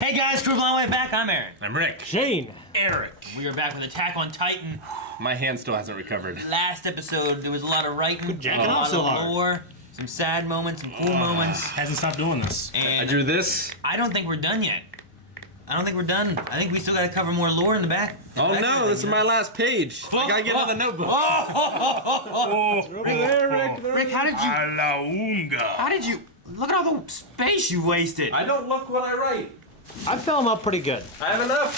Hey guys, Kuro Way back. I'm Aaron. I'm Rick. Shane. Eric. We are back with Attack on Titan. My hand still hasn't recovered. Last episode, there was a lot of writing, jacking a off lot so of hard. lore, some sad moments, some cool moments. Hasn't stopped doing this. I And drew this. I don't think we're done yet. I don't think we're done. I think we still got to cover more lore in the back. Oh no, this is my last page. I gotta get on the notebook. Over there, Rick. Rick, how did you? Look at all the space you wasted. I don't look what I write. I fill them up pretty good. I have enough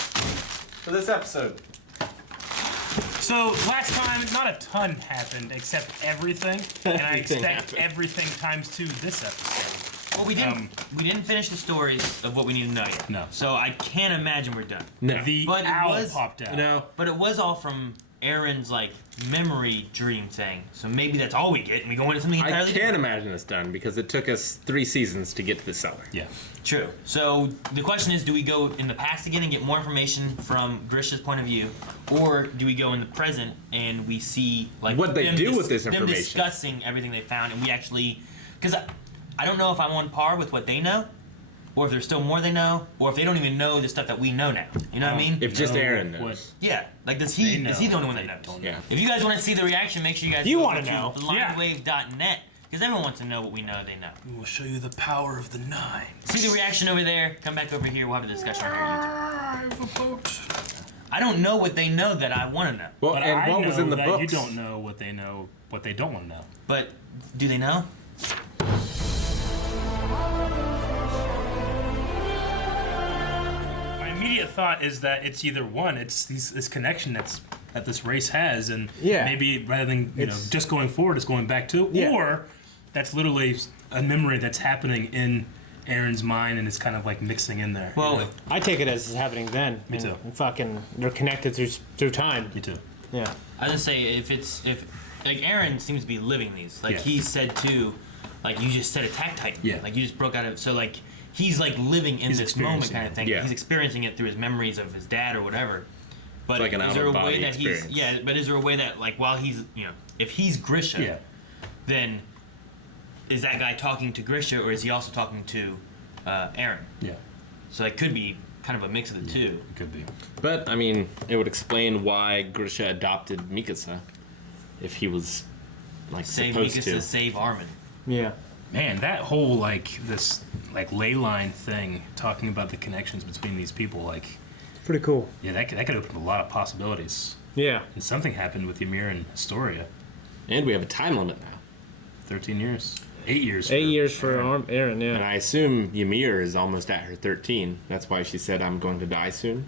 for this episode. So last time, not a ton happened except everything, and I expect everything times 2 this episode. Well, we didn't finish the stories of what we need to know yet. No. So I can't imagine we're done. No. The But it owl was- popped out. No. But it was all from Aaron's like memory dream thing. So maybe that's all we get, and we go into something I entirely can't different. imagine it's done because it took us 3 seasons to get to the cellar. Yeah. True. So the question is, do we go in the past again and get more information from Grisha's point of view, or do we go in the present and we see like What they them do with this them information. discussing everything they found, and we actually, because I don't know if I'm on par with what they know, or if there's still more they know, or if they don't even know the stuff that we know now. You know what I mean? If just No, Aaron knows. what- Yeah. Like, does he? They Is he the know, only one that they knows? don't Yeah. If you guys want to see the reaction, make sure you guys You go wanna over know. to Yeah. blindwave.net, because everyone wants to know what we know they know. We will show you the power of the 9. See the reaction over there. Come back over here. We'll have a discussion on our YouTube. I don't know what they know that I want to know. Well, But and I what know was in the that books? you don't know what they know, what they don't want to know. But do they know? My immediate thought is that it's either one, it's this connection that this race has, and Yeah. maybe rather than It's- just going forward, it's going back to, Yeah. or that's literally a memory that's happening in Aaron's mind, and it's kind of like mixing in there. Well, you know? I take it as it's happening then. Me too. And fucking, they're connected through time. Me too. Yeah. I just say if like Aaron seems to be living these. Like Yeah. he said too, like you just said Attack Titan. Yeah. Like you just broke out of so like he's like living in He's this moment experiencing kind of it. thing. Yeah. He's experiencing it through his memories of his dad or whatever. But like an is there a way out-of-body that he's experience. but is there a way that like while he's if he's Grisha, Yeah. then is that guy talking to Grisha or is he also talking to Aaron? Yeah. So it could be kind of a mix of the two. It could be. But, I mean, it would explain why Grisha adopted Mikasa if he was, like, Save supposed Mikasa, to. save Armin. Yeah. Man, that whole this ley line thing, talking about the connections between these people, like, Pretty cool. yeah, that could open a lot of possibilities. Yeah. And something happened with Ymir and Astoria. And we have a time limit now. 13 years. 8 years. 8 years for Aaron. Aaron, And yeah. I assume Ymir is almost at her 13. That's why she said, I'm going to die soon.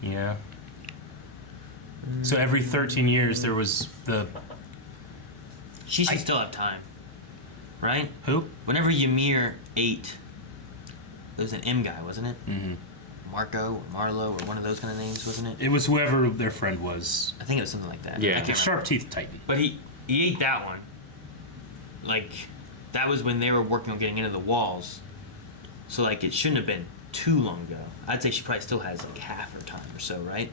Yeah. So every 13 years there was the She should still have time, right? who? Whenever Ymir ate, it was an M guy, wasn't it? Mm-hmm. Marco or Marlo or one of those kind of names, wasn't it? It was whoever their friend was. I think it was something like that. Yeah. I The can't remember. sharp teeth Titan. But he ate that one. Like, that was when they were working on getting into the walls. So, like, it shouldn't have been too long ago. I'd say she probably still has, like, half her time or so, right?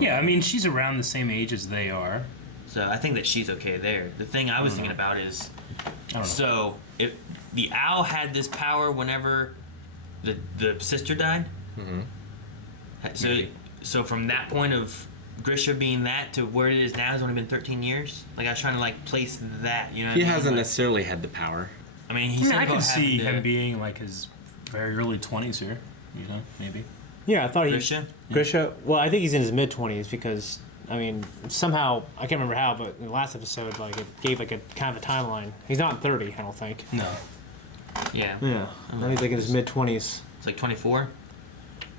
Yeah, I mean she's around the same age as they are. So I think that she's okay there. The thing I was thinking about is, I don't know. so if the owl had this power whenever the sister died, so Maybe. so from that point of Grisha being that to where it is now has only been 13 years. Like I was trying to like place that, you know. What He I mean? hasn't Like, necessarily had the power. I mean, he I mean, said I about can see having him to- being like his very early 20s here. You know, maybe. Yeah, I thought he. Grisha. Grisha. Well, I think he's in his mid 20s because, I mean, somehow, I can't remember how, but in the last episode, like, it gave, like, a kind of a timeline. He's not 30, I don't think. No. Yeah, Yeah. I think he's like in his mid 20s. it's like 24.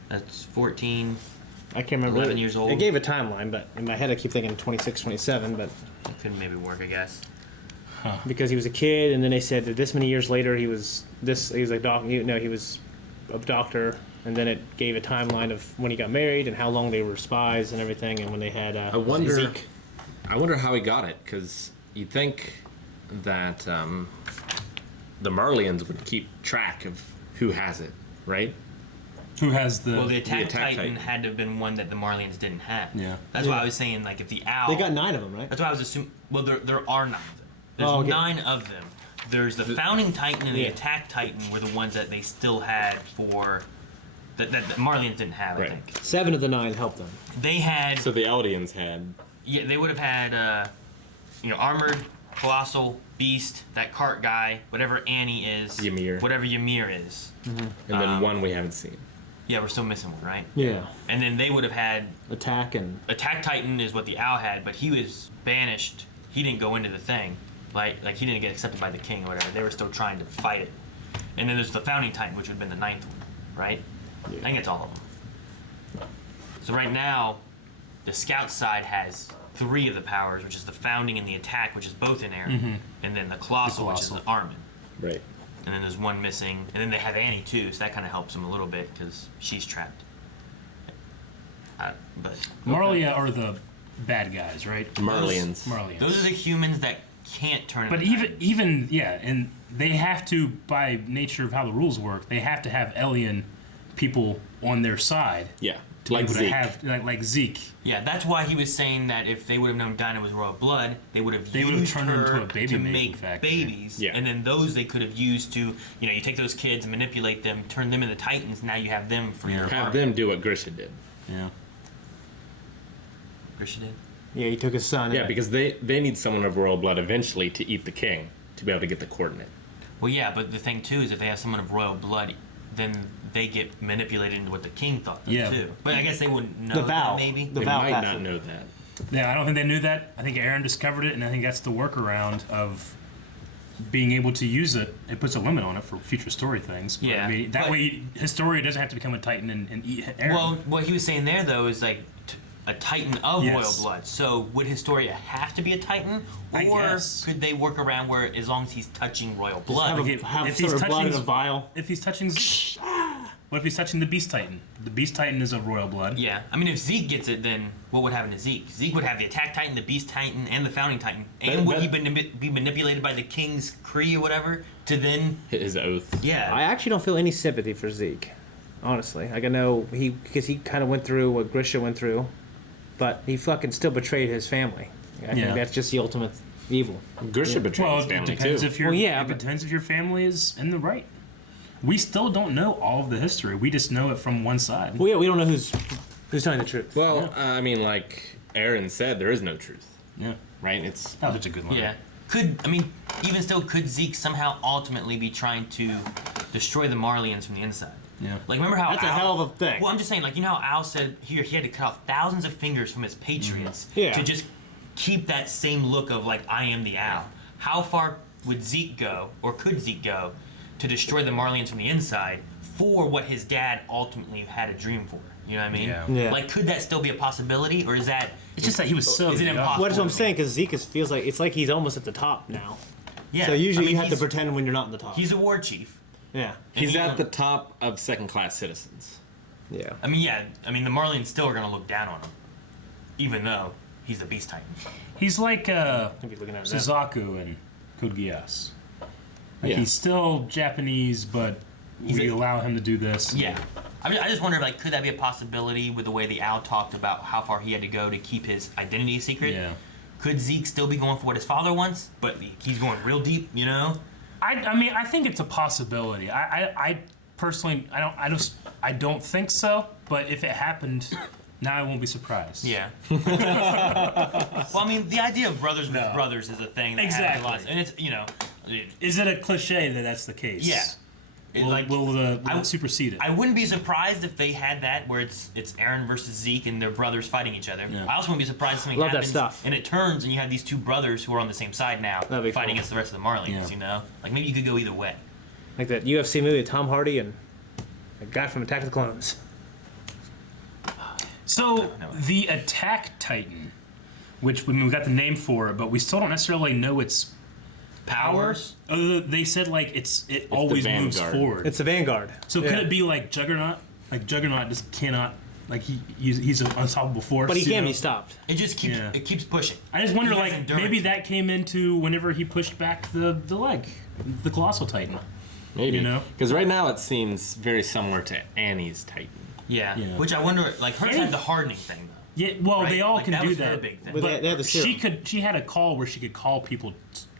That's 14. I can't remember. 11 years old. It gave a timeline, but in my head I keep thinking 26, 27, but That could maybe work, I guess. because he was a kid, and then they said that this many years later he was like he was a doctor, and then it gave a timeline of when he got married and how long they were spies and everything, and when they had I wonder Zeke. how he got it, because you'd think that the Marlians would keep track of who has it, right? Who has the? Well, the Attack Attack Titan Titan. had to have been one that the Marlians didn't have. Yeah. That's why Yeah. I was saying, like, if the owl... They got 9 of them, right? That's why I was assuming... Well, there are 9 of them. There's Oh, okay. 9 of them. there's the Founding Titan and the Yeah. Attack Titan were the ones that they still had for that the Marlians didn't have. Right. I think 7 of the 9 helped them. they had. So the Eldians had. Yeah, they would have had, armored, colossal, beast, that cart guy, whatever Annie is, Ymir. whatever Ymir is. And then one we haven't seen. Yeah, we're still missing one, right? Yeah. And then they would have had Attack and Attack Titan is what the Owl had, but he was banished. He didn't go into the thing, like he didn't get accepted by the king or whatever. They were still trying to fight it. And then there's the Founding Titan, which would have been the 9th one, right? I think it's all of them. So right now, the Scout side has 3 of the powers, which is the Founding and the Attack, which is both in air, and then the Colossal, which is the Armin. Right. And then there's one missing, and then they have Annie too, so that kind of helps them a little bit because she's trapped. But Marlia are the bad guys, right? Marlians. Marlians. those are the humans that can't turn. But into even yeah, and they have to, by nature of how the rules work, they have to have alien people on their side. Yeah. To Like be able to Zeke. have like Zeke. Yeah, that's why he was saying that if they would have known Dinah was royal blood, they would have used turned her her into a baby to making make factory. babies. Yeah. And then those they could have used to, you take those kids and manipulate them, turn them into Titans. Now you have them for your Have army. them do what Grisha did. Yeah. Grisha did. yeah, he took his son. Yeah, because they need someone of royal blood eventually to eat the king to be able to get the coordinate. Well, yeah, but the thing too is if they have someone of royal blood, then they get manipulated into what the king thought them Yeah. too. But I guess they wouldn't know The vow. that maybe. The They vow might passed not it. know that. Yeah, I don't think they knew that. I think Aaron discovered it, and I think that's the workaround of being able to use it. It puts a limit on it for future story things. But, Yeah, I mean, that but- way Historia doesn't have to become a Titan and eat Aaron. Well, what he was saying there though is like a Titan of Yes. royal blood. So would Historia have to be a Titan, I or guess. could they work around where as long as he's touching royal blood? have, If- have if some he's of blood in a touching- vial. if he's touching Zeke, what if he's touching the Beast Titan? The Beast Titan is of royal blood. Yeah, I mean, if Zeke gets it, then what would happen to Zeke? Zeke would have the Attack Titan, the Beast Titan, and the Founding Titan. And would he be manipulated by the King's Kree or whatever to then? His oath. Yeah, I actually don't feel any sympathy for Zeke, honestly. Like I know because he kind of went through what Grisha went through, but he fucking still betrayed his family. I think Yeah. that's just the ultimate evil. Grisha betrayed Well, his it family depends too. if your Well, yeah, it but- depends if your family is in the right. We still don't know all of the history. We just know it from one side. Well, yeah, we don't know who's telling the truth. Well, I mean, like Aaron said, there is no truth, Yeah, right? It's that was such a good line. yeah. Even still, could Zeke somehow ultimately be trying to destroy the Marlians from the inside? Yeah. Like, remember how That's a Al- hell of a thing. Well, I'm just saying, like, how Al said here he had to cut off thousands of fingers from his Patriots Yeah. to just keep that same look of, like, I am the Owl. How far would Zeke go, or could Zeke go, to destroy the Marlians from the inside for what his dad ultimately had a dream for? You know what I mean? Yeah. Yeah. Like, could that still be a possibility, or is that... It's just that he was so Is it young. impossible? What I'm saying, because Zeke feels like it's like he's almost at the top now. Yeah. So usually I mean, you have to he's- pretend when you're not in the top. He's a war chief. Yeah. he's he- at the top of second-class citizens. Yeah. I mean, yeah. I mean, the Marlians still are going to look down on him, even though he's the Beast Titan. He's like I'd be looking at it now. Suzaku in Code Geass. Like Yeah. he's still Japanese, but we allow him to do this. Yeah. I just wonder, like, could that be a possibility with the way the Owl talked about how far he had to go to keep his identity secret? Yeah. Could Zeke still be going for what his father wants, but he's going real deep, you know? I mean, I think it's a possibility. I personally, I don't think so. But if it happened, now I won't be surprised. Yeah. Well, I mean, the idea of brothers with brothers is a thing that happens Exactly. a lot, and it's, Is it a cliche that that's the case? yeah. It's Will it supersede it? I wouldn't be surprised if they had that where it's Aaron versus Zeke and their brothers fighting each other. Yeah. I also wouldn't be surprised if something Love that happens stuff. and it turns and you have these two brothers who are on the same side now That'd be fighting cool. against the rest of the Marlians, Yeah. you know? Like maybe you could go either way. Like that UFC movie with Tom Hardy and a guy from Attack of the Clones. So the Attack Titan, which we got the name for it, but we still don't necessarily know its powers. They said like it always the moves Vanguard. forward. It's the Vanguard. So Yeah. could it be like Juggernaut? Like Juggernaut just cannot. Like he's an unstoppable force. But he you can know? be stopped. It just keeps Yeah. it keeps pushing. I just wonder, He has like, endurance. maybe that came into whenever he pushed back the leg, the Colossal Titan. Maybe. You know? Because right now it seems very similar to Annie's Titan. Yeah. Yeah. Which I wonder, like hers Any- had the hardening thing though. Yeah, well, Right? they all Like, can that do was her that. big thing. But But they have the she serum. could. She had a call where she could call people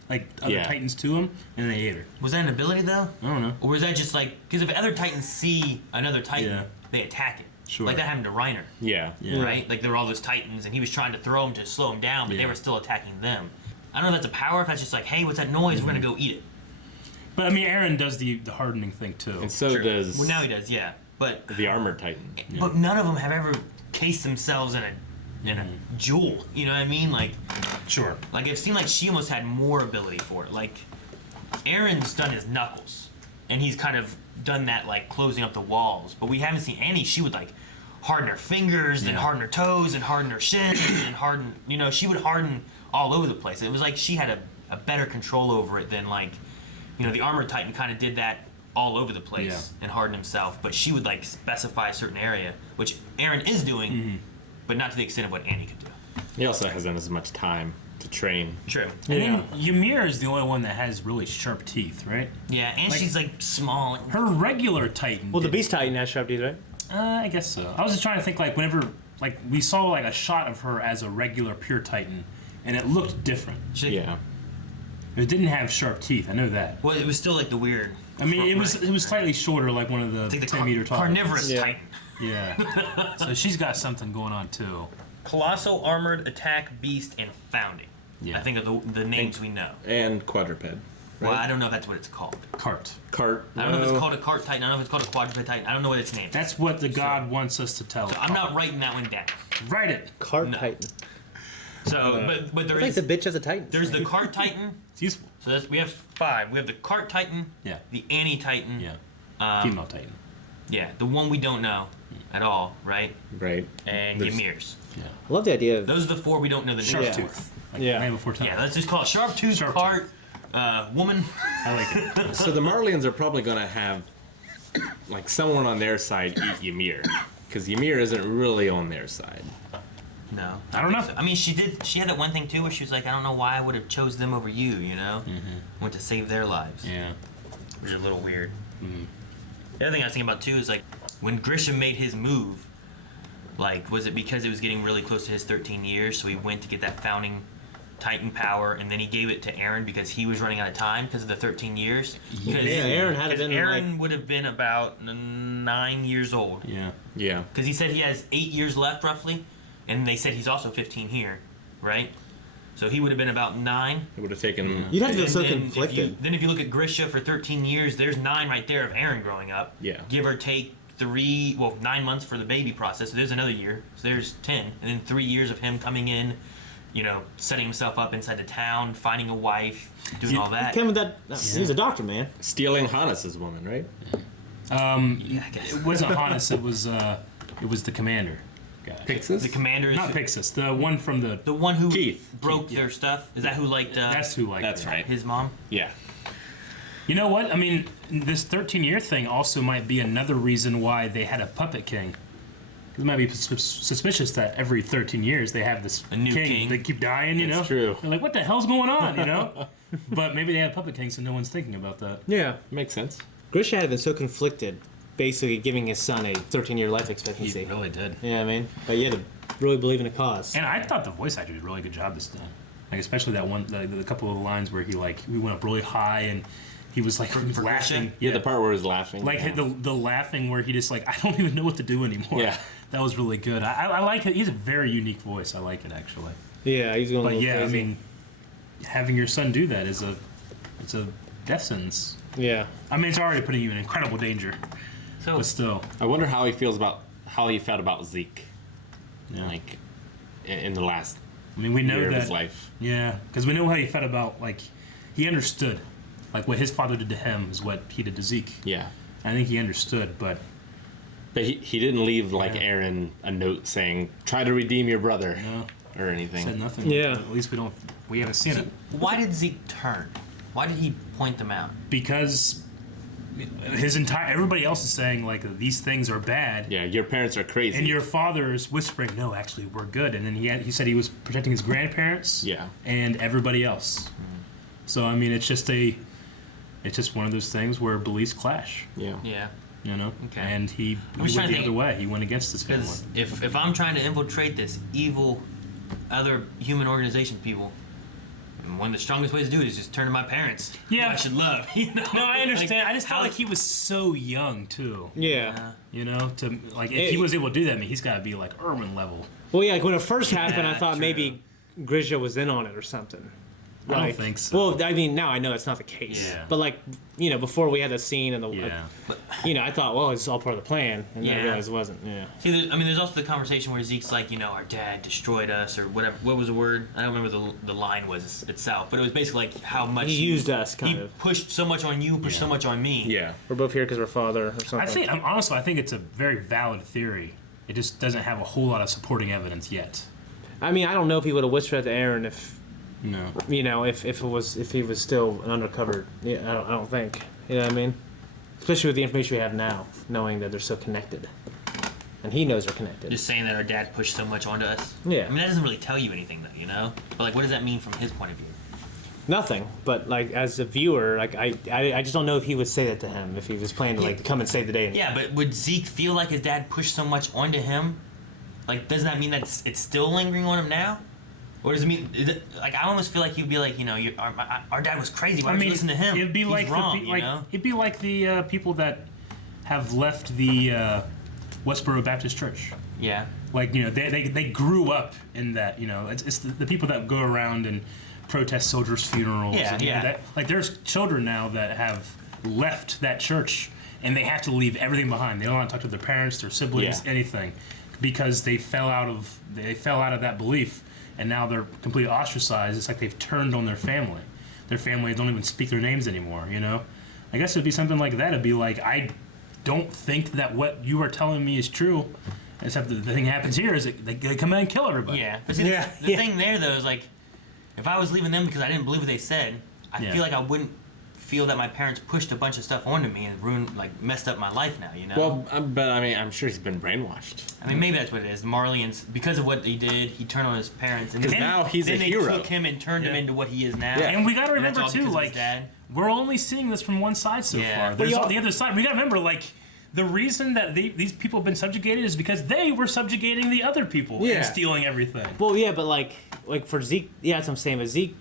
like other Yeah. Titans to him, and they ate her. Was that an ability though? I don't know. Or was that just like because if other Titans see another Titan, Yeah. they attack it. Sure. Like that happened to Reiner, Yeah. Yeah. right? Like there were all those Titans, and he was trying to throw them to slow them down, but they Yeah. were still attacking them. I don't know if that's a power. If that's just like, hey, what's that noise? We're gonna go eat it. But I mean, Aaron does the hardening thing too. And so Sure. does Well, now he does, yeah. But the armored Titan. but none of them have ever cased themselves in a jewel. You know what I mean? Like Sure. it seemed like she almost had more ability for it. Like Aaron's done his knuckles, and he's kind of done that like closing up the walls. But we haven't seen Annie. She would like harden her fingers, then Yeah. harden her toes, and harden her shins, and harden. She would harden all over the place. It was like she had a better control over it than like, the armored Titan kind of did that all over the place Yeah. and harden himself. But she would like specify a certain area, which Aaron is doing, but not to the extent of what Annie could do. He also hasn't as much time to train. True. And then Ymir is the only one that has really sharp teeth, right? Yeah, and Like- she's like small. Her regular Titan. Well, the did- Beast Titan has sharp teeth, right? I guess so. I was just trying to think like whenever like we saw like a shot of her as a regular pure Titan, and it looked different. She, Yeah. It didn't have sharp teeth. I know that. Well, it was still like the weird. I mean, it was Right. slightly shorter, like one of the It's like the 10-meter tall. carnivorous Yeah. Titan. Yeah. So she's got something going on too. Colossal, armored, attack, beast, and founding. Yeah. I think are the names we know. And quadruped. Well, Right? I don't know if that's what it's called. Cart. Cart. I don't know if it's called a cart Titan. I don't know if it's called a quadruped Titan. I don't know what its name is. That's what the god wants us to tell. I'm not writing that one down. Write it. Cart No. Titan. So, but there It's like is the bitch of the Titan. there's the cart Titan. It's useful. So we have 5. We have the cart Titan. Yeah. The Annie Titan. Yeah. Female Titan. Yeah, the one we don't know at all, right? Right. And There's- Ymir's. Yeah. I love the idea of Those are the 4 we don't know the Sharp names. tooth. Like Yeah. Land Before Time. Yeah, let's just call it sharp tooth, Sharp cart, woman. I like it. So the Marlians are probably going to have like someone on their side eat Ymir, because Ymir isn't really on their side. No, I don't know. think so. I mean, she did. She had that one thing too, where she was like, "I don't know why I would have chose them over you." You know, went to save their lives. Yeah. Which is a little weird. The other thing I was thinking about too is like when Grisham made his move. Like, was it because it was getting really close to his 13 years, so he went to get that founding Titan power, and then he gave it to Aaron because he was running out of time because of the 13 years? Because Yeah, Aaron had because been, Aaron like- would have been about 9 years old. Yeah. Yeah. Because he said he has 8 years left, roughly, and they said he's also 15 here, right? So he would have been about 9. It would have taken. You'd have to feel And so then conflicted. If you look at Grisha for 13 years, there's 9 right there of Aaron growing up. Yeah. Give or take 9 months for the baby process. So there's another year. So there's 10. And then 3 years of him coming in, setting himself up inside the town, finding a wife, doing all that. Came with that. He's a doctor, man. Stealing Hannes' woman, right? Yeah, I guess. It wasn't Hannes. It was the commander guy. Pixis? The commander is Not Pixis. The one from the. the one who Keith. broke their stuff. Is that who liked That's who liked That's her. right. his mom? Yeah. You know what? I mean, this 13-year thing also might be another reason why they had a puppet king. It might be suspicious that every 13 years they have this A new king. They keep dying, you know? It's true. They're like, what the hell's going on, you know? But maybe they have puppet kings, so no one's thinking about that. Yeah. Makes sense. Grisha had been so conflicted, basically giving his son a 13-year life expectancy. He really did. Yeah, I mean, but you had to really believe in a cause. And I thought the voice actor did a really good job this time. Like, especially that one, the couple of the lines where we went up really high and he was like laughing. Yeah, the part where he's laughing. Like yeah. the laughing where he just like, I don't even know what to do anymore. Yeah. That was really good. I like it. He's a very unique voice. I like it actually. Yeah, he's going a But little yeah, crazy. I mean, having your son do that it's a death sentence. Yeah. I mean, it's already putting you in incredible danger, So but still. I wonder how he felt about Zeke. Yeah. Like, in the last I mean, we know year of that. his life. Yeah, because we know how he felt about like he understood, like what his father did to him is what he did to Zeke. Yeah. I think he understood, but But he didn't leave, like, Yeah. Aaron a note saying, try to redeem your brother, no, or anything. said nothing. Yeah. At least we haven't seen it why did Zeke turn? Why did he point them out? because everybody else is saying like these things are bad. Yeah, your parents are crazy. And your father is whispering, "No, actually, we're good." And then he said he was protecting his grandparents, Yeah. and everybody else. So I mean, it's just one of those things where beliefs clash, Yeah. Yeah. you know. Okay. And he I'm went just trying the to other think- way. He went against his family. Because if I'm trying to infiltrate this evil, other human organization people, And one of the strongest ways to do it is just turn to my parents. Yeah. Who I should love. You know? No, I understand. Like, I just felt like he was so young too. Yeah. You know, to like if he was able to do that, I mean, he's got to be like Irwin level. Well, yeah, like when it first happened, I Yeah, thought true. maybe Grisha was in on it or something. I don't Right. think so. Well, I mean, now I know that's not the case. Yeah. But like, you know, before we had the scene and the, Yeah. you know, I thought, well, it's all part of the plan, and then I Yeah. realized it wasn't. Yeah. See, there's also the conversation where Zeke's like, you know, our dad destroyed us, or whatever. What was the word? I don't remember the line was itself, but it was basically like how much He used us, kind he of. pushed so much on you, pushed so much on me. Yeah. We're both here because we're father or something. I think, honestly, I think it's a very valid theory. It just doesn't have a whole lot of supporting evidence yet. I mean, I don't know if he would have whispered that to Aaron if, No. you know, if he was still an undercover. Yeah, I don't think. You know what I mean? Especially with the information we have now, knowing that they're so connected, and he knows they're connected. Just saying that our dad pushed so much onto us. Yeah. I mean, that doesn't really tell you anything, though, you know? But, like, what does that mean from his point of view? Nothing, but like as a viewer, like I just don't know if he would say that to him if he was planning to like come and save the day. Yeah, but would Zeke feel like his dad pushed so much onto him? Like, doesn't that mean that it's still lingering on him now? Or does it mean, like, I almost feel like he'd be like, you know, our dad was crazy. Why would you listen to him? It'd be He's like wrong, the, like you know? it'd be like the people that have left the Westboro Baptist Church. Yeah. Like, you know, they grew up in that. You know, it's the people that go around and protest soldiers' funerals. Yeah, and, you know, yeah. that, like, there's children now that have left that church and they have to leave everything behind. They don't want to talk to their parents, their siblings, Yeah. anything, because they fell out of that belief, and now they're completely ostracized. It's like they've turned on their family. Their family don't even speak their names anymore. You know, I guess it'd be something like that. It'd be like, I don't think that what you are telling me is true. Except the thing that happens here is that they come in and kill everybody. Yeah. But see, Yeah, the yeah. thing there, though, is like, if I was leaving them because I didn't believe what they said, I Yeah. feel like I wouldn't feel that my parents pushed a bunch of stuff onto me and ruined, like, messed up my life now, you know? Well, but I mean, I'm sure he's been brainwashed. I mean, maybe that's what it is. The Marlians, because of what he did, he turned on his parents, and 'Cause then, now he's then a they hero. took him and turned him Yeah. into what he is now. Yeah. And we got to And that's remember all too, because of his like, dad. we're only seeing this from one side so Yeah. far. But There's y'all- the other side. We got to remember, like, the reason that these people have been subjugated is because they were subjugating the other people Yeah. and stealing everything. Well, yeah, but like for Zeke, yeah, that's what I'm saying. But Zeke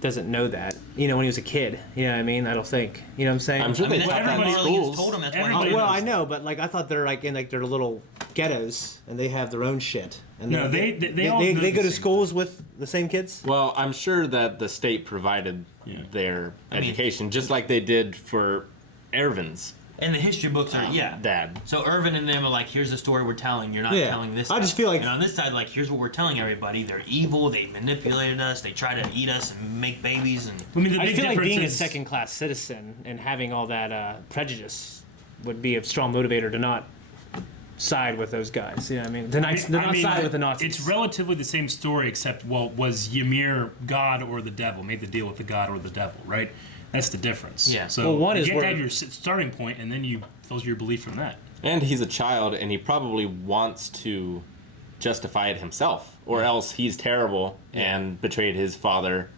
doesn't know that. You know, when he was a kid. You know what I mean? I don't think. You know what I'm saying? I'm sure I mean, they that's taught what that the in Marlians schools. told him. That's why Everybody he Well, knows. I know, but like I thought they're like in like their little ghettos and they have their own shit. And No, they all know they the go to same. schools with the same kids. Well, I'm sure that the state provided their mean- education, just like they did for Ervin's And the history books are, yeah. dad. So Irvin and them are like, here's the story we're telling. You're not Yeah. telling this. I just stuff. feel like- And on this side, like, here's what we're telling everybody. They're evil. They manipulated us. They try to eat us and make babies. And I mean, the I big feel like difference being a is second-class citizen and having all that prejudice would be a strong motivator to not side with those guys. You know what I mean? To not side with the Nazis. It's relatively the same story, except, well, was Ymir God or the devil? Made the deal with the God or the devil, right? That's the difference. Yeah. So Well, one you is get where- to have your starting point, and then you filter your belief from that. And he's a child, and he probably wants to justify it himself, or else he's terrible and betrayed his father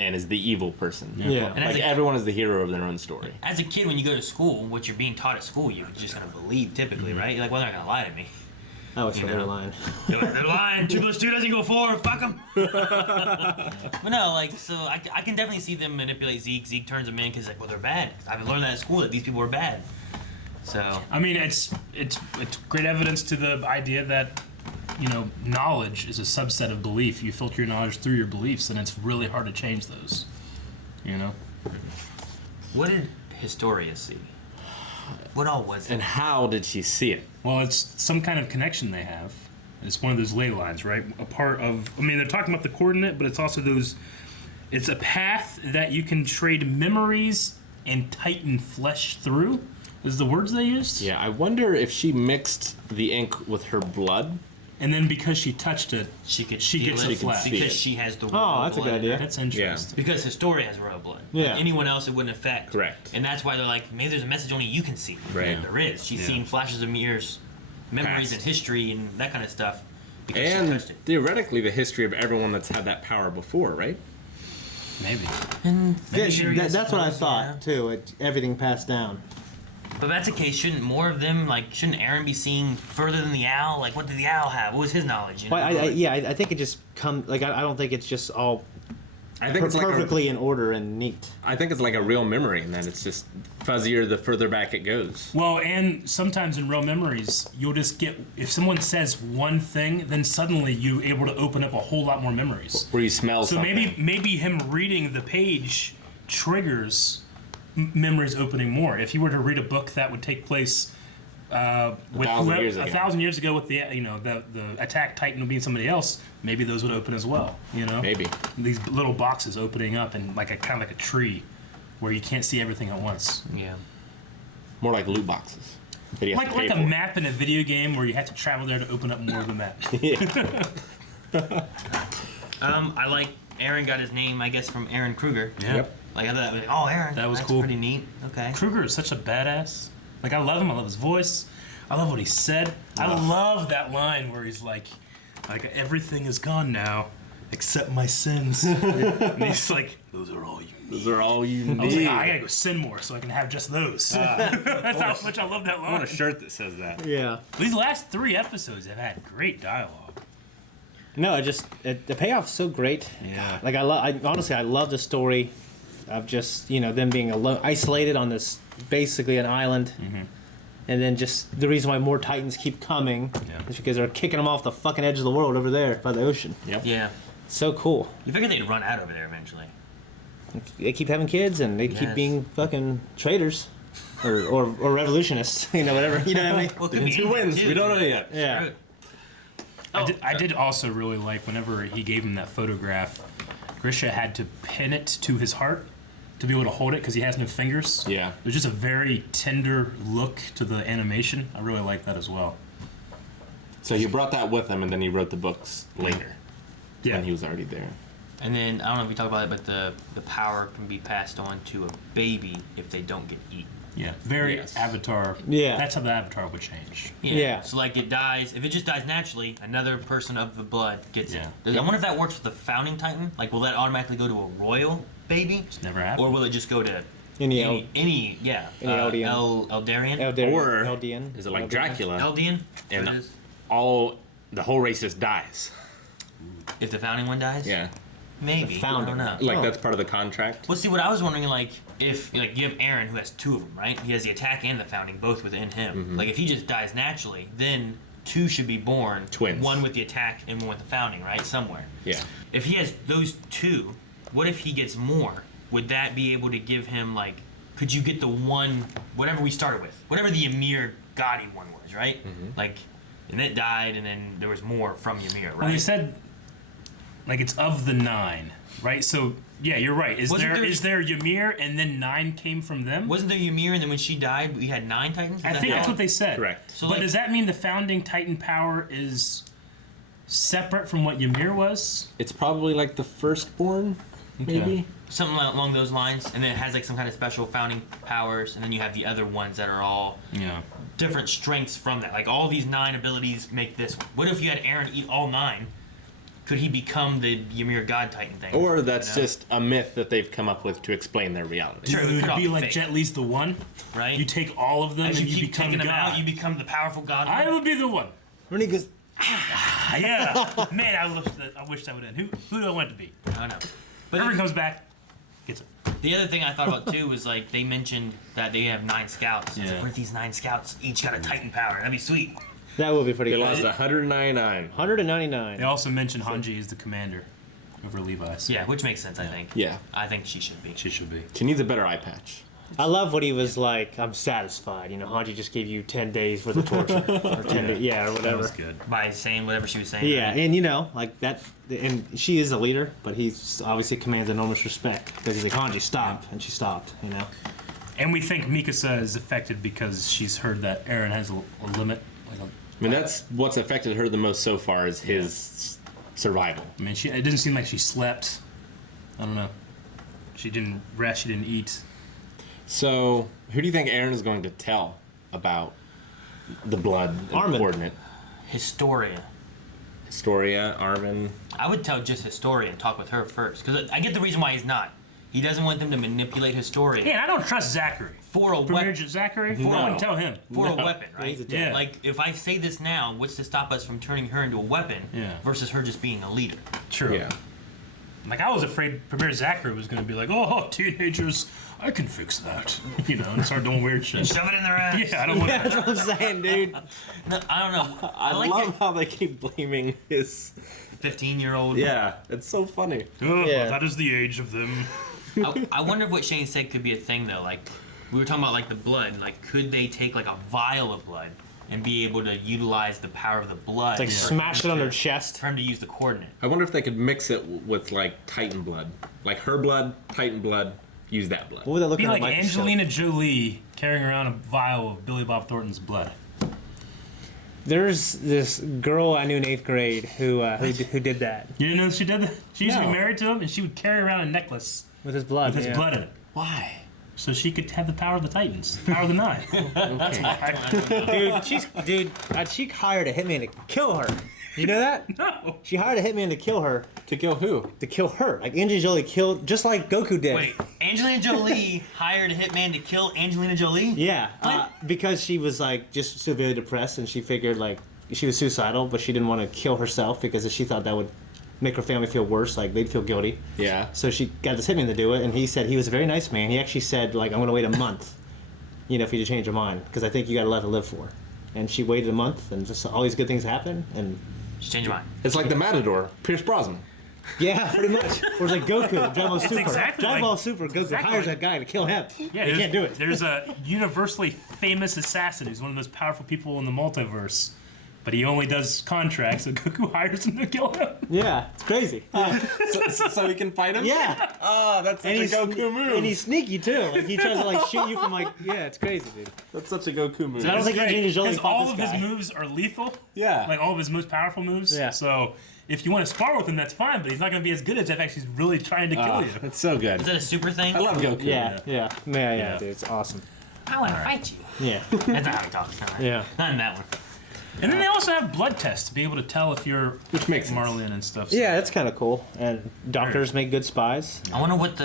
and is the evil person. Yeah. And as Like a- everyone is the hero of their own story. as a kid, when you go to school, what you're being taught at school, you're just going to believe typically, right? You're like, well, they're not going to lie to me. I was you for their know. line. They're lying. 2 + 2 doesn't go 4. Fuck them. But no, like, so I can definitely see them manipulate Zeke. Zeke turns them in because, like, well, they're bad. I've learned that at school that these people are bad. So, I mean, it's great evidence to the idea that, you know, knowledge is a subset of belief. You filter your knowledge through your beliefs, and it's really hard to change those. You know. what did Historia see? What all was it? And how did she see it? Well, it's some kind of connection they have. It's one of those ley lines, right? A part of, I mean, they're talking about the coordinate, but it's also those, it's a path that you can trade memories and tighten flesh through, is the words they used. Yeah, I wonder if she mixed the ink with her blood. And then because she touched it, She could she steal gets it the flash. see because it. she has the Oh, royal that's a blood good in idea. her. That's interesting. Because Historia has royal blood. Yeah. Like, anyone else it wouldn't affect. Correct. And that's why they're like, maybe there's a message only you can see. Right. And there is. She's Yeah. seen flashes of Mir's memories Past. and history and that kind of stuff because she And touched it. theoretically, the history of everyone that's had that power before, right? Maybe. That's what I thought too. Everything passed down. But if that's the case, shouldn't more of them, like, shouldn't Aaron be seeing further than the owl? Like, what did the owl have? What was his knowledge? You know? Well, I think it just I don't think it's just all I think it's like perfectly in order and neat. I think it's like a real memory, and then it's just fuzzier the further back it goes. Well, and sometimes in real memories, you'll just get, if someone says one thing, then suddenly you're able to open up a whole lot more memories. Where you smell So something. maybe him reading the page triggers memories opening more. If you were to read a book that would take place with 1,000 years ago with the attack titan being somebody else, maybe those would open as well. Maybe. These little boxes opening up and like a kind of like a tree, where you can't see everything at once. Yeah. More like loot boxes. That you have to pay Like a for. map in a video game where you have to travel there to open up more of the map. I like Aaron got his name, I guess, from Aaron Kruger. Yeah. Yep. Like I thought, like, oh, Aaron. That was that's cool. Pretty neat. Okay. Kruger is such a badass. Like, I love him. I love his voice. I love what he said. I love that line where he's like everything is gone now except my sins. And he's like, those are all you need. Those are all you I was like, need. I gotta go sin more so I can have just those. That's how much I love that I want line. a shirt that says that. Yeah. These last 3 episodes have had great dialogue. No, the payoff's so great. Yeah. Like honestly, I love the story of just them being isolated on this basically an island, and then just the reason why more Titans keep coming is because they're kicking them off the fucking edge of the world over there by the ocean. Yep. Yeah. So cool. You figure they'd run out over there eventually. They keep having kids and they keep Yes. being fucking traitors, or revolutionists. Whatever. You know what I mean? Well, it could be Who wins? too. We don't know yet. Yeah. True. I did also really like whenever he gave him that photograph, Grisha had to pin it to his heart to be able to hold it because he has no fingers. Yeah. There's just a very tender look to the animation. I really like that as well. So he brought that with him, and then he wrote the books later. Yeah. When he was already there. And then I don't know if we talk about it, but the power can be passed on to a baby if they don't get eaten. Yeah. Very Yes. Avatar. Yeah. That's how the Avatar would change. Yeah. So like it dies. If it just dies naturally, another person of the blood gets Yeah. it. I wonder if that works with the founding Titan. Like, will that automatically go to a royal baby, It's never happened. or will it just go to Any any Eldian. Eldarian, Or Eldian. is it like Eldian? Dracula? Eldian? And What it is? the whole race just dies. If the founding one dies, Yeah. maybe. The founding. I don't know. Like Oh. that's part of the contract. Well, see, what I was wondering, like, if you have Aaron who has 2 of them, right? He has the attack and the founding both within him. Mm-hmm. Like, if he just dies naturally, then 2 should be born. Twins. 1 with the attack and 1 with the founding, right? Somewhere. Yeah. If he has those 2, what if he gets more? Would that be able to give him, like, could you get the one, whatever we started with, whatever the Ymir Gotti one was, right? Like, and it died, and then there was more from Ymir, right? Well, you said, like, it's of the 9, right? So, yeah, you're right. Is there Ymir and then 9 came from them? Wasn't there Ymir, and then when she died, we had 9 Titans? Is I that think how- that's what they said. Correct. So, But like- does that mean the founding Titan power is separate from what Ymir was? It's probably like the firstborn, maybe. Something along those lines, and then it has like some kind of special founding powers, and then you have the other ones that are all Yeah. different strengths from that. Like all these 9 abilities make this one. What if you had Aaron eat all 9? Could he become the Ymir God Titan thing? Or that's You know? just a myth that they've come up with to explain their reality. Sure, it Would could it all be be like fake. Jet Li's the one? right? You take all of them As and you you keep become taking them God. out, you become the powerful God. I would be the one. When he goes, Yeah. Man, I wish that would end. Who do I want it to be? I don't know. But Whoever comes back gets it. the other thing I thought about too was like they mentioned that they have 9 scouts. I was Yeah. like, what if these 9 scouts each got a Titan power? That'd be sweet. that would be pretty They cool. lost 199. 199. They also mentioned Hanji is the commander over Levi's. Yeah, which makes sense. I think. Yeah. I think she should be. She should be. She needs a better eye patch. I love what he was like. I'm satisfied. Hanji just gave you 10 days worth of torture, or 10 days, or That whatever. was good. By saying whatever she was saying. Yeah, right? and like that, and she is a leader, but he obviously commands enormous respect because he's like, Hanji, stop, and she stopped. And we think Mikasa is affected because she's heard that Eren has a limit. I mean, that's what's affected her the most so far is his survival. I mean, it didn't seem like she slept. I don't know. She didn't rest. She didn't eat. So, who do you think Aaron is going to tell about the blood and Armin. coordinate? Historia. Historia, Armin. I would tell just Historia and talk with her first, because I get the reason why he's not. He doesn't want them to manipulate Historia Yeah, I don't trust Zachary. for a Premier weapon. Zachary? I No. wouldn't tell him. For a weapon, right? He's a Yeah. Like if I say this now, what's to stop us from turning her into a weapon Yeah. versus her just being a leader? True. Yeah. Like, I was afraid Premier Zachary was going to be like, oh, teenagers, I can fix that. You know, and start doing weird shit. Shove it in their ass. Yeah, I don't want That's that. what I'm saying, dude. No, I don't know. I like love how they keep blaming his. 15-year-old. Yeah, it's so funny. Oh, Yeah. that is the age of them. I wonder if what Shane said could be a thing though. Like we were talking about, like the blood. Like, could they take like a vial of blood and be able to utilize the power of the blood? Like smash it on their chest. For him to use the coordinate. I wonder if they could mix it with like Titan blood, like her blood, Titan blood. Use that blood. What would that look Be like? like Angelina Jolie carrying around a vial of Billy Bob Thornton's blood. There's this girl I knew in 8th grade who did that You didn't know she did that? She used to be No. married to him, and she would carry around a necklace with his blood. with his blood in it. Why? So she could have the power of the Titans, power of the Nine. Dude, she hired a hitman to kill her. You know that? No. She hired a hitman to kill her. To kill who? To kill her. Like Angelina Jolie killed, just like Goku did. Wait, Angelina Jolie hired a hitman to kill Angelina Jolie? Yeah, What? because she was like just severely depressed, and she figured like she was suicidal, but she didn't want to kill herself because she thought that would make her family feel worse. Like they'd feel guilty. Yeah. So she got this hitman to do it, and he said he was a very nice man. He actually said like, I'm going to wait a month, if you change your mind, because I think you got a lot to live for. And she waited a month, and just all these good things happened, and Just change your mind. It's like the Matador, Pierce Brosnan. yeah, pretty much. Or it's like Goku, Dragon Ball Super. exactly Dragon like- Ball Super, Goku exactly hires like- that guy to kill him. Yeah, he there's- can't do it. There's a universally famous assassin who's one of the most powerful people in the multiverse, but he only does contracts, so Goku hires him to kill him. Yeah, it's crazy. So he can fight him? Yeah. Oh, that's such And a he's, Goku move. and he's sneaky too. Like he tries to like shoot you from like it's crazy, dude. That's such a Goku move. I don't think Angelina Jolie Because fought all this of guy. his moves are lethal. Yeah. Like all of his most powerful moves. Yeah. So if you want to spar with him, that's fine, but he's not going to be as good as if actually he's really trying to kill you. It's so good. Is that a super thing? I love Goku. Yeah, Yeah. dude, it's awesome. I want to fight you. Yeah, That's not how he talks. No. yeah. Not in that one. And then they also have blood tests to be able to tell if you're Which makes sense. Marlin and stuff. So. Yeah, that's kind of cool. And doctors make good spies. I wonder what.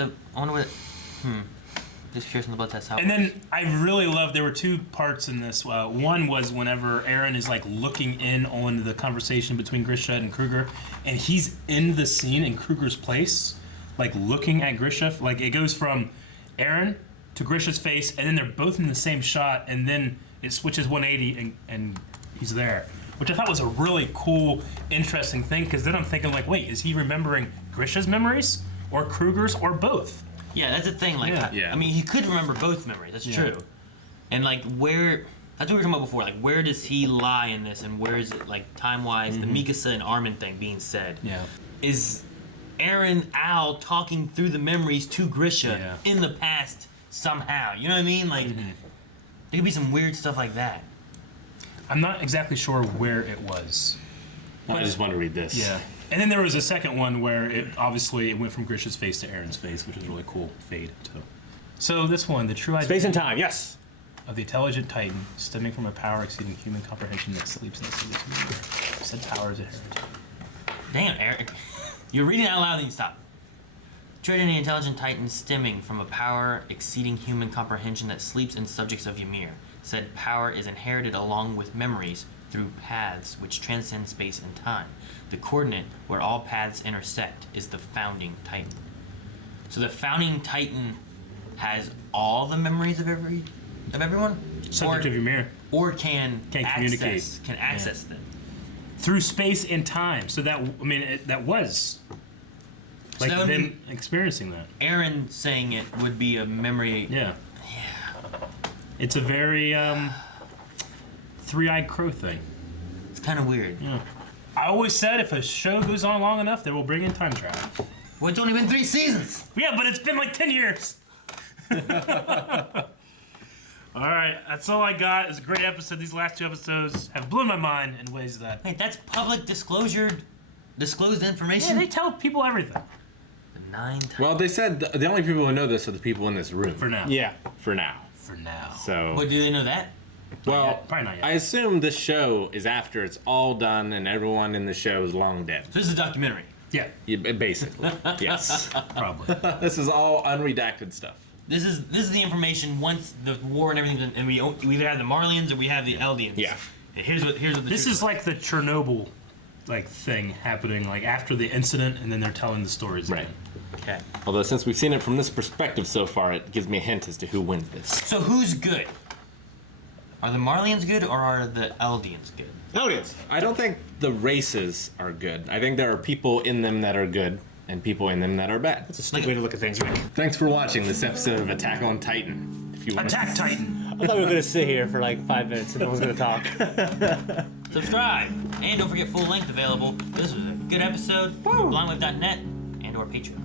Just curious on the blood test. How it And works. then I really loved, there were two parts in this. One was whenever Aaron is like looking in on the conversation between Grisha and Kruger, and he's in the scene in Kruger's place, like looking at Grisha. Like it goes from Aaron to Grisha's face, and then they're both in the same shot, and then it switches 180 and he's there. Which I thought was a really cool, interesting thing, because then I'm thinking like, wait, is he remembering Grisha's memories or Kruger's or both? Yeah, that's the thing. Like, Yeah. I mean, he could remember both memories. That's true. And like, where? That's what we were talking about before. Like, where does he lie in this, and where is it, like, time-wise? The Mikasa and Armin thing being said. Yeah. Is Aaron Al talking through the memories to Grisha Yeah. in the past somehow? You know what I mean? Like, there could be some weird stuff like that. I'm not exactly sure where it was. I just want to read this. Yeah. And then there was a second one where it went from Grisha's face to Aaron's face, which was really cool. Fade. So this one, the true Space and identity time, yes. of the intelligent Titan, stemming from a power exceeding human comprehension that sleeps in the secrets of the universe. Said power is inherent. Damn, Eric. You're reading out loud, then you stop. True identity intelligent titan stemming from a power exceeding human comprehension that sleeps in subjects of Ymir. Said power is inherited along with memories through paths which transcend space and time. The coordinate where all paths intersect is the founding titan. So the founding titan has all the memories of everyone? Subject of Ymir. Or can communicate. access them. Through space and time. So that, I mean, that was like that would them experiencing that. Aaron saying it would be a memory. Yeah. It's a very three-eyed crow thing. It's kind of weird. Yeah. I always said if a show goes on long enough, they will bring in time travel. Well, it's only been 3 seasons. Yeah, but it's been like 10 years. All right, that's all I got. It's a great episode. These last 2 episodes have blown my mind in ways that... Wait, that's public disclosed Yeah, information? they tell people everything. 9 times. Well, they said the only people who know this are the people in this room. For now. Yeah. For now. For now. So. What, do they know that? Well, Probably not yet. I assume this show is after it's all done and everyone in the show is long dead. This is a documentary. Yeah, Yeah, basically. Yes. probably. This is all unredacted stuff. This is the information once the war and everything, and we either have the Marlians or we have the Eldians. Yeah. And here's what the This truth is like the Chernobyl like thing happening like after the incident, and then they're telling the stories. Right. Again. Okay. Although since we've seen it from this perspective so far, it gives me a hint as to who wins this. So who's good? Are the Marlians good or are the Eldians good? Eldians. I don't think the races are good. I think there are people in them that are good and people in them that are bad. It's a stupid way to look at things, Rick. Thanks for watching this episode of Attack on Titan. If you want Attack Titan. I thought we were going to sit here for like 5 minutes and no one's going to talk. Subscribe and don't forget full length available. This was a good episode. Blindwave.net and or Patreon.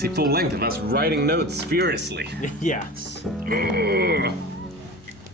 see full length of us writing notes furiously. Yes. Ugh.